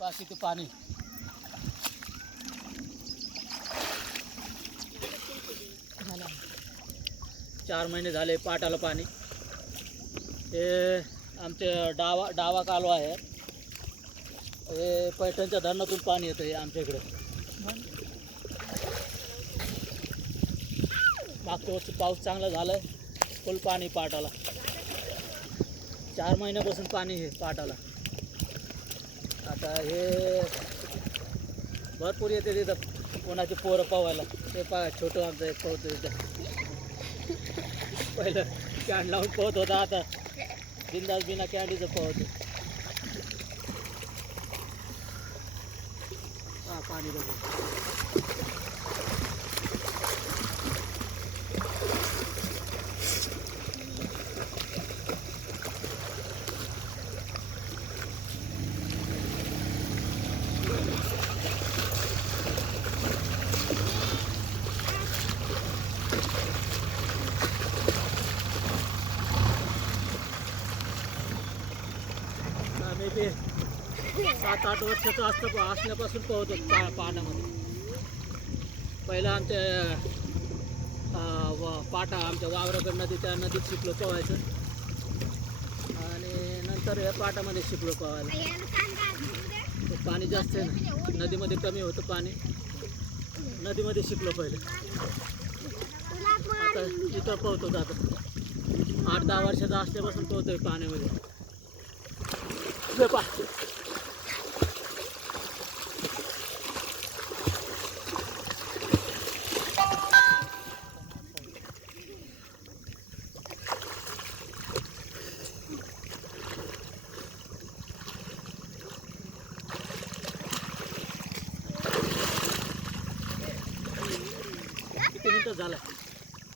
बाकी ते पाणी झाला. 4 महिने झाले पाटाला पाणी. हे आमचे डावा कालवा आहे. हे पैठणच्या धरणातून पाणी येतं हे आमच्या इकडे. मागच्या वर्षी पाऊस चांगला झाला आहे, फुल पाणी पाटाला. 4 महिन्यापासून पाणी हे पाटाला. आता हे भरपूर येते तिथं कोणाचे पोरं पोहायला. ते छोटं आमचं एक पोहतो तिथं. पहिलं कॅन लावून पोहत होता, आता बिंदास बिना कॅन्डीचं पोहतो. हा पाणी बघू. आम्ही ते 7-8 वर्षाचं असल्यापासून पोहतो पाण्यामध्ये. पहिलं आमच्या पाटा आमच्या वावराकडं नदीच्या नदीत शिकलो पोहायचं, आणि नंतर या पाटामध्ये शिकलो पोहायला. पाणी जास्त आहे ना, नदीमध्ये कमी होतं पाणी. नदीमध्ये शिकलो पहिले. आता इथं पोहतो. आता 8-10 वर्षाचा असल्यापासून पोहतोय पाण्यामध्ये. किती मिनिटं झालं?